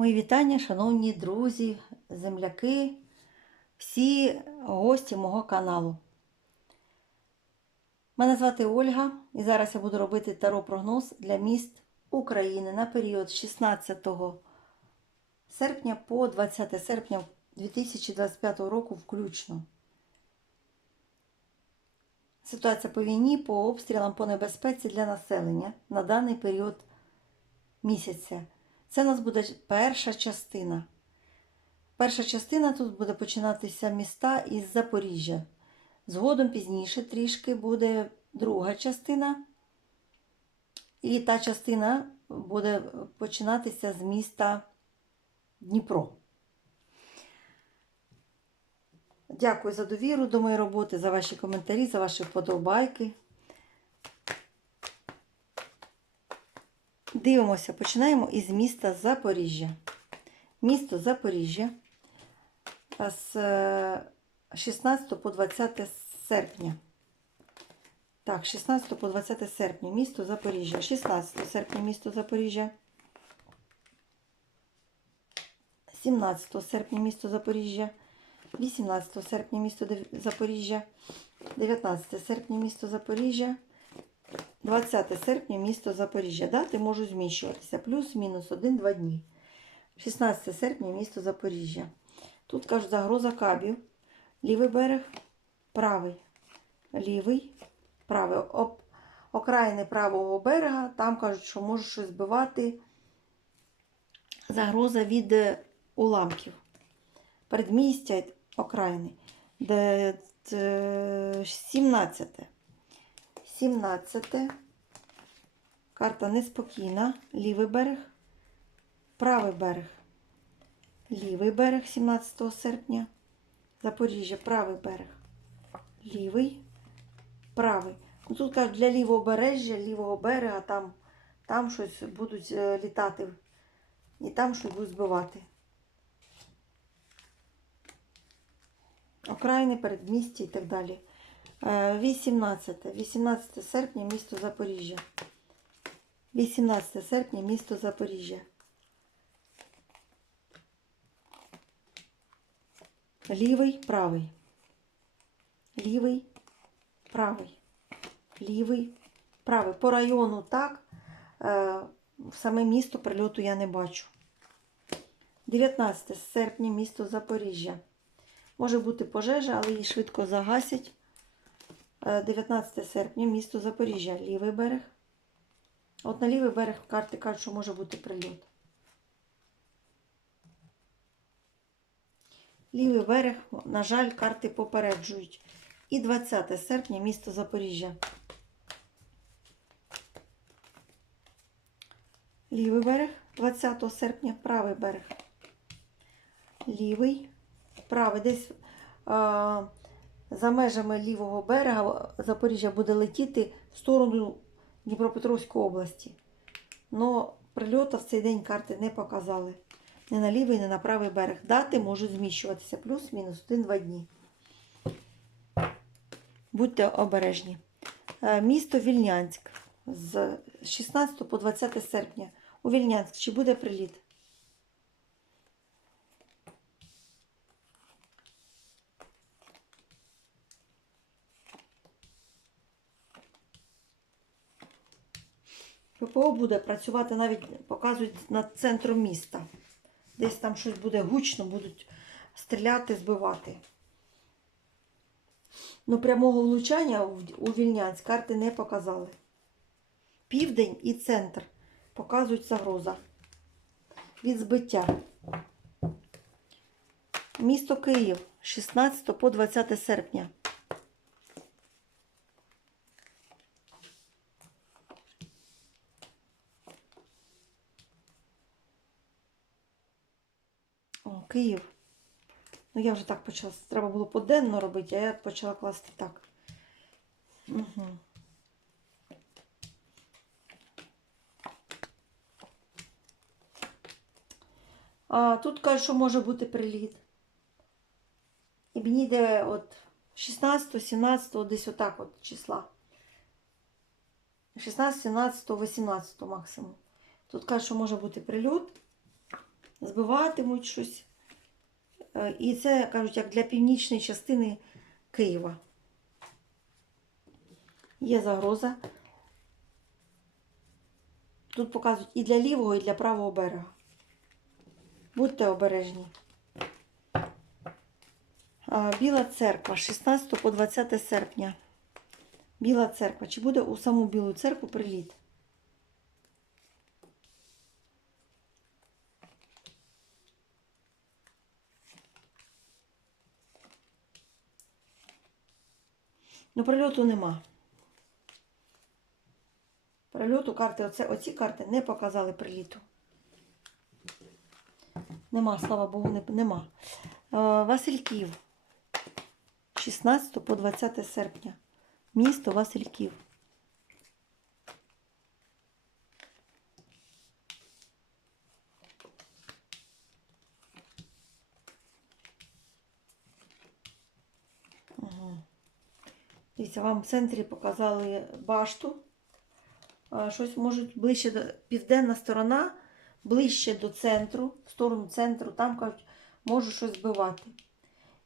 Мої вітання, шановні друзі, земляки, всі гості мого каналу. Мене звати Ольга, і зараз я буду робити таро-прогноз для міст України на період з 16 серпня по 20 серпня 2025 року включно. Ситуація по війні, по обстрілам, по небезпеці для населення на даний період місяця. Це у нас буде перша частина. Перша частина тут буде починатися міста із Запоріжжя. Згодом пізніше трішки буде друга частина. І та частина буде починатися з міста Дніпро. Дякую за довіру до моєї роботи, за ваші коментарі, за ваші вподобайки. Дивимося, починаємо із міста Запоріжжя. Місто Запоріжжя з е, 16 по 20 серпня. Так, 16 по 20 серпня місто Запоріжжя. 16 серпня місто Запоріжжя. 17 серпня місто Запоріжжя. 18 серпня місто Запоріжжя. 19 серпня місто Запоріжжя. 20 серпня місто Запоріжжя. Дати можуть зміщуватися. Плюс-мінус 1-2 дні. 16 серпня місто Запоріжжя. Тут кажуть загроза кабів. Лівий берег, правий. Лівий, правий. Об, окраїни правого берега. Там кажуть, що може щось збивати. Загроза від е, уламків. Передмістя окраїни. Де, де, 17. 17. Карта неспокійна. Лівий берег, правий берег. Лівий берег 17 серпня. Запоріжжя, правий берег. Лівий, правий. Ну, тут кажуть, для лівого бережжя, лівого берега, там, там щось будуть е, літати. І там щось будуть збивати. Окраїни, передмістя і так далі. Е, 18. 18 серпня місто Запоріжжя. 18 серпня місто Запоріжжя. Лівий, правий. Лівий, правий. Лівий, правий. По району так. Е, саме місто прильоту я не бачу. 19 серпня місто Запоріжжя. Може бути пожежа, але її швидко загасять. Е, 19 серпня місто Запоріжжя. Лівий берег. От на лівий берег карти кажуть, що може бути прильот. Лівий берег, на жаль, карти попереджують. І 20 серпня місто Запоріжжя. Лівий берег, 20 серпня, правий берег. Лівий, правий. Десь а, за межами лівого берега Запоріжжя буде летіти в сторону Дніпропетровської області. Но прильоту в цей день карти не показали. Ні на лівий, ні на правий берег. Дати можуть зміщуватися плюс-мінус 1-2 дні. Будьте обережні. Е, Місто Вільнянськ з 16 по 20 серпня. У Вільнянськ чи буде приліт? ППО буде працювати навіть показують над центром міста. Десь там щось буде гучно, будуть стріляти, збивати. Ну, прямого влучання у Вільнянськ карти не показали. Південь і центр показують загроза від збиття. Місто Київ 16 по 20 серпня. Київ. Ну, я вже так почала. Треба було поденно робити, а я почала класти так. Угу. А тут кажуть, що може бути приліт. І мені йде от 16, 17, десь отак от числа. 16, 17, 18 максимум. Тут кажуть, що може бути прильот. збиватимуть щось. Е, І це, кажуть, як для північної частини Києва. Є загроза. Тут показують і для лівого, і для правого берега. Будьте обережні. Біла церква, 16 по 20 серпня. Біла церква. Чи буде у саму Білу церкву приліт? Ну, прильоту нема. Прильоту карти, оце, оці карти не показали приліту. Нема, слава Богу, не, нема. Е, Васильків. 16 по 20 серпня. Місто Васильків. Дивіться, вам в центрі показали башту. Щось можуть ближче до південна сторона, ближче до центру, в сторону центру, там кажуть, можуть щось збивати.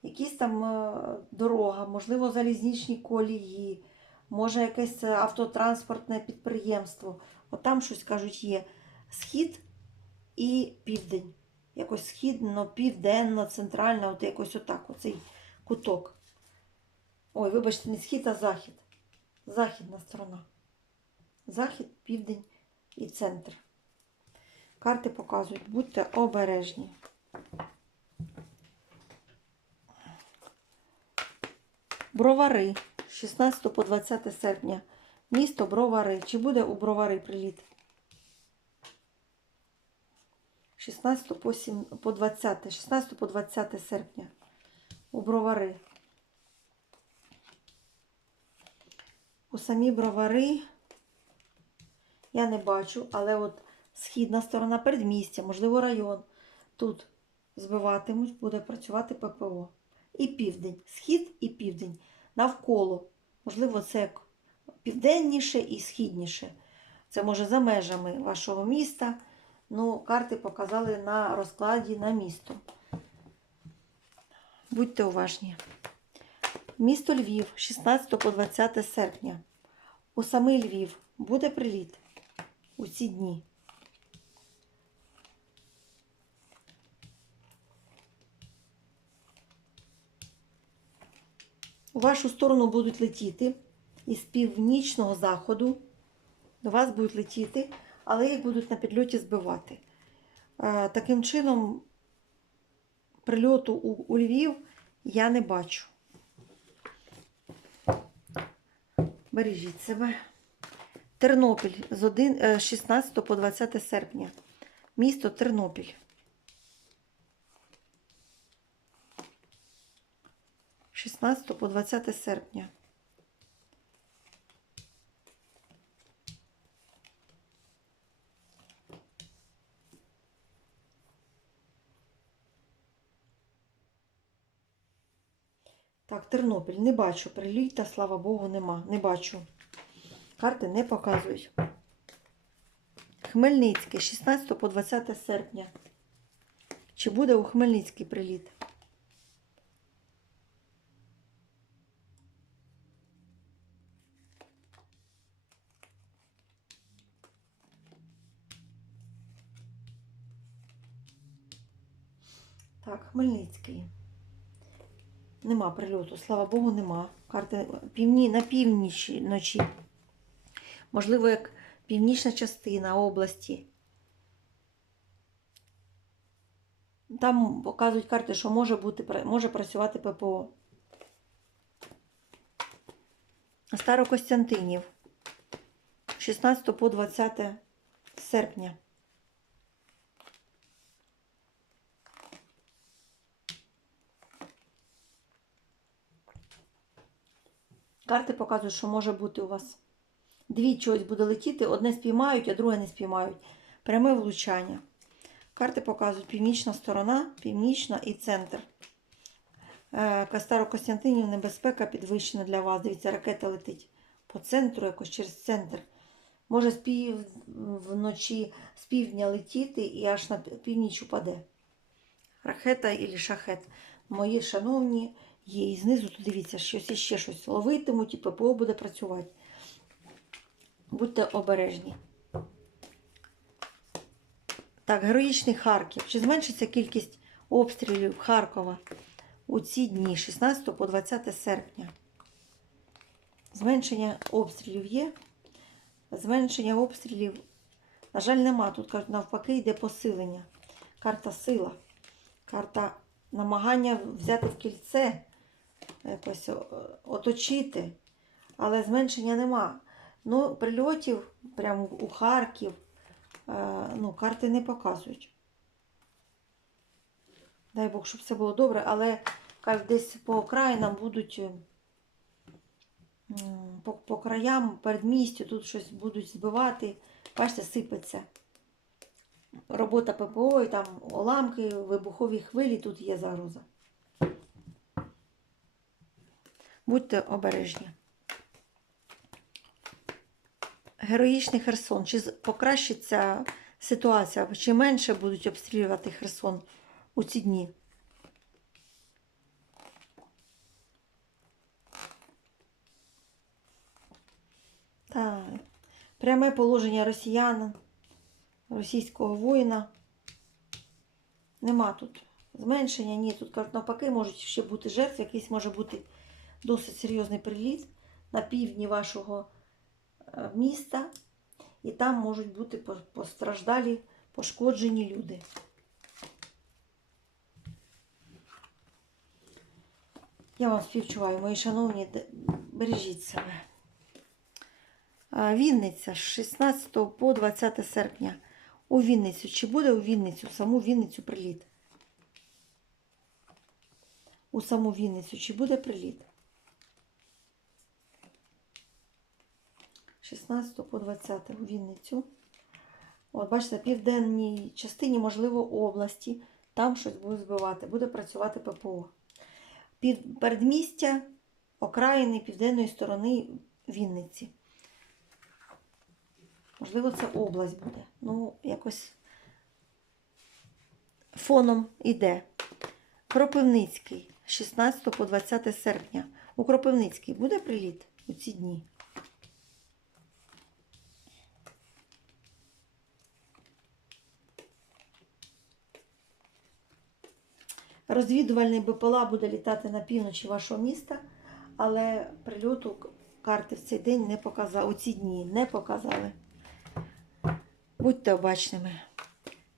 Якісь там е, дорога, можливо, залізничні колії, може якесь автотранспортне підприємство. От там щось кажуть є схід і південь. Якось східно, південно, центрально, от якось отак, оцей куток. Ой, вибачте, не схід, а захід. Західна сторона. Захід, південь і центр. Карти показують, будьте обережні. Бровари. 16 по 20 серпня. Місто Бровари. Чи буде у Бровари приліт? 16 по, 7, по 20. 16 по 20 серпня. У Бровари. У самі бровари я не бачу, але от східна сторона передмістя, можливо, район. Тут збиватимуть, буде працювати ППО. І південь. Схід і південь. Навколо. Можливо, це південніше і східніше. Це може за межами вашого міста. Ну, карти показали на розкладі на місто. Будьте уважні. Місто Львів, 16 по 20 серпня. У самий Львів буде приліт у ці дні. У вашу сторону будуть летіти із північного заходу. До вас будуть летіти, але їх будуть на підльоті збивати. Е, Таким чином, прильоту у, у Львів я не бачу. Бережіть себе. Тернопіль з 1, е, 16 по 20 серпня. Місто Тернопіль. Шістнадцятого 16 по 20 серпня. Так, Тернопіль. Не бачу. Приліта, слава Богу, нема. Не бачу. Карти не показують. Хмельницький, 16 по 20 серпня. Чи буде у Хмельницький приліт? Так, Хмельницький. Нема прильоту, слава Богу, нема. Карти півні, на північі ночі. Можливо, як північна частина області. Там показують карти, що може бути, може працювати ППО. Старокостянтинів. 16 по 20 серпня. Карти показують, що може бути у вас. Дві чогось буде летіти, одне спіймають, а друге не спіймають. Пряме влучання. Карти показують північна сторона, північна і центр. Е, Старо Костянтинів, небезпека підвищена для вас. Дивіться, ракета летить по центру, якось через центр. Може з пів вночі з півдня летіти і аж на північ упаде. Ракета і шахет. Мої шановні, є і знизу, тут дивіться, щось іще щось ловитимуть і ППО буде працювати. Будьте обережні. Так, героїчний Харків. Чи зменшиться кількість обстрілів Харкова у ці дні, 16 по 20 серпня? Зменшення обстрілів є. Зменшення обстрілів, на жаль, нема. Тут кажуть, навпаки, йде посилення. Карта сила. Карта намагання взяти в кільце, якось оточити. Але зменшення нема. Ну, прильотів прямо у Харків е, ну, карти не показують. Дай Бог, щоб все було добре, але десь по окраїнам будуть. е, По, по краям, передмістю, тут щось будуть збивати. Бачите, сипеться. Робота ППО, і там уламки, вибухові хвилі, тут є загроза. Будьте обережні. Героїчний Херсон. Чи покращиться ситуація, чи менше будуть обстрілювати Херсон у ці дні? Так. Пряме положення росіян, російського воїна. Нема тут зменшення, ні. Тут навпаки, можуть ще бути жертви, якийсь може бути досить серйозний приліт на півдні вашого е, міста, і там можуть бути постраждалі, пошкоджені люди. Я вам співчуваю, мої шановні, бережіть себе. Вінниця з 16 по 20 серпня. У Вінницю. Чи буде у Вінницю, саму Вінницю приліт? У саму Вінницю. Чи буде приліт? 16 по 20 Вінницю. От, бачите, в південній частині, можливо, області. Там щось буде збивати, буде працювати ППО. Під передмістя окраїни південної сторони Вінниці. Можливо, це область буде. Ну, якось фоном іде. Кропивницький, 16 по 20 серпня. У Кропивницький буде приліт у ці дні? Розвідувальний БПЛА буде літати на півночі вашого міста, але прильоту карти в цей день не показали. У ці дні не показали. Будьте обачними.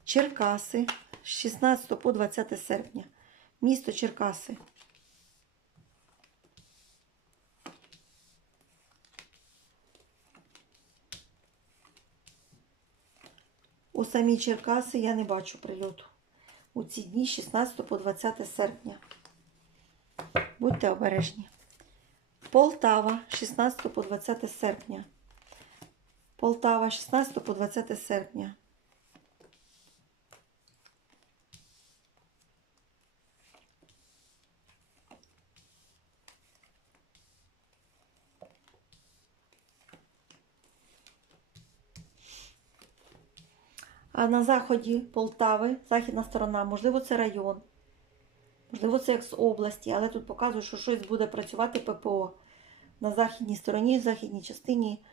Черкаси з 16 по 20 серпня. Місто Черкаси. У самій Черкаси я не бачу прильоту. У ці дні 16 по 20 серпня. Будьте обережні. Полтава 16 по 20 серпня. Полтава, 16 по 20 серпня. На заході Полтави, західна сторона, можливо, це район, можливо, це як з області, але тут показує, що щось буде працювати ППО на західній стороні, західній частині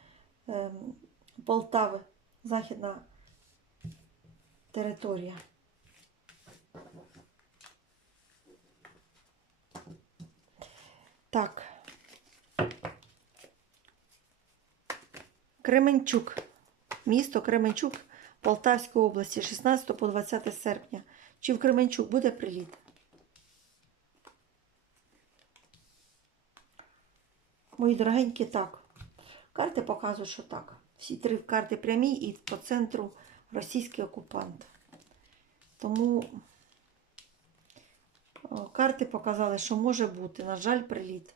ем, Полтави, західна територія. Так. Кременчук. Місто Кременчук Полтавської області 16 по 20 серпня. Чи в Кременчук буде приліт? Мої дорогенькі, так. Карти показують, що так. Всі три карти прямі і по центру російський окупант. Тому карти показали, що може бути, на жаль, приліт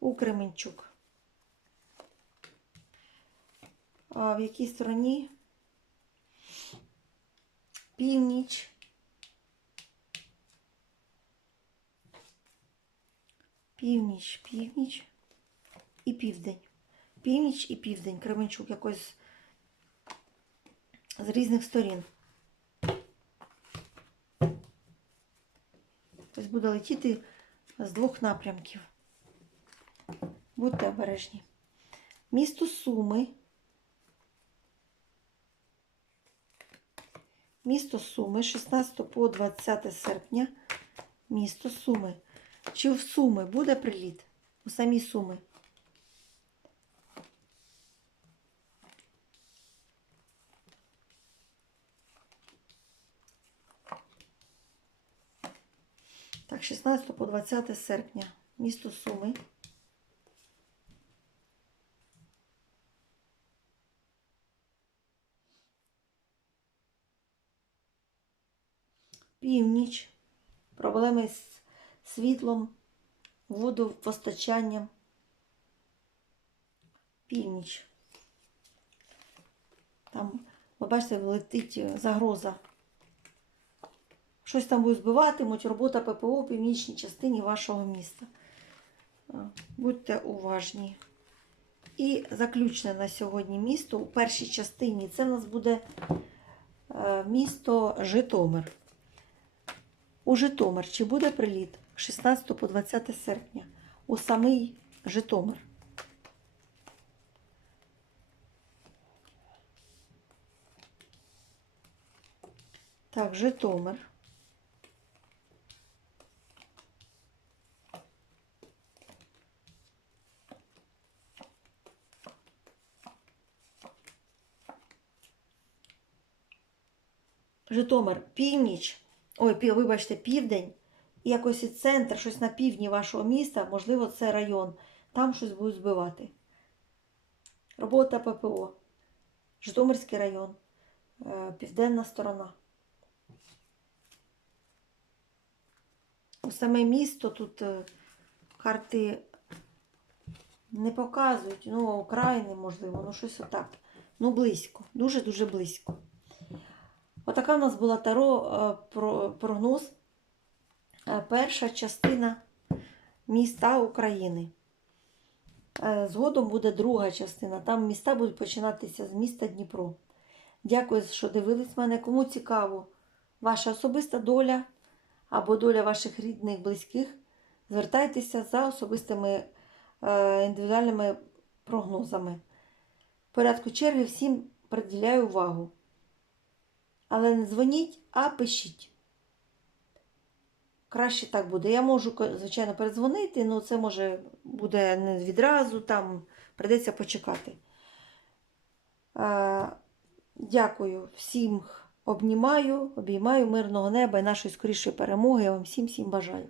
у Кременчук. А в якій стороні? Північ. Північ, північ і південь. Північ і південь. Кременчук якось з різних сторін. Тобто буде летіти з двох напрямків. Будьте обережні. Місто Суми. Місто Суми, 16 по 20 серпня. Місто Суми. Чи в Суми буде приліт? У самі Суми. Так, 16 по 20 серпня. Місто Суми. Північ. Проблеми з світлом, водопостачанням. Північ. Там, ви бачите, летить е, загроза. Щось там будуть збиватимуть, робота ППО в північній частині вашого міста. Будьте уважні. І заключне на сьогодні місто у першій частині це в нас буде е, місто Житомир. У Житомир чи буде приліт 16 по 20 серпня у самий Житомир? Так, Житомир. Житомир, північ, ой, вибачте, південь, і якось і центр, щось на півдні вашого міста, можливо, це район. Там щось будуть збивати. Робота ППО. Житомирський район, е, південна сторона. У саме місто тут е, карти не показують, ну, окраїни, можливо, ну щось отак. Ну, близько, дуже-дуже близько. Отака у нас була таро е, прогноз. Е, Перша частина міста України. Е, Згодом буде друга частина. Там міста будуть починатися з міста Дніпро. Дякую, що дивились мене. Кому цікаво ваша особиста доля або доля ваших рідних, близьких, звертайтеся за особистими індивідуальними прогнозами. В порядку черги всім приділяю увагу. Але не дзвоніть, а пишіть. Краще так буде. Я можу, звичайно, передзвонити, але це може буде не відразу, там прийдеться почекати. Дякую всім, обнімаю, обіймаю мирного неба і нашої скорішої перемоги. Я вам всім всім бажаю.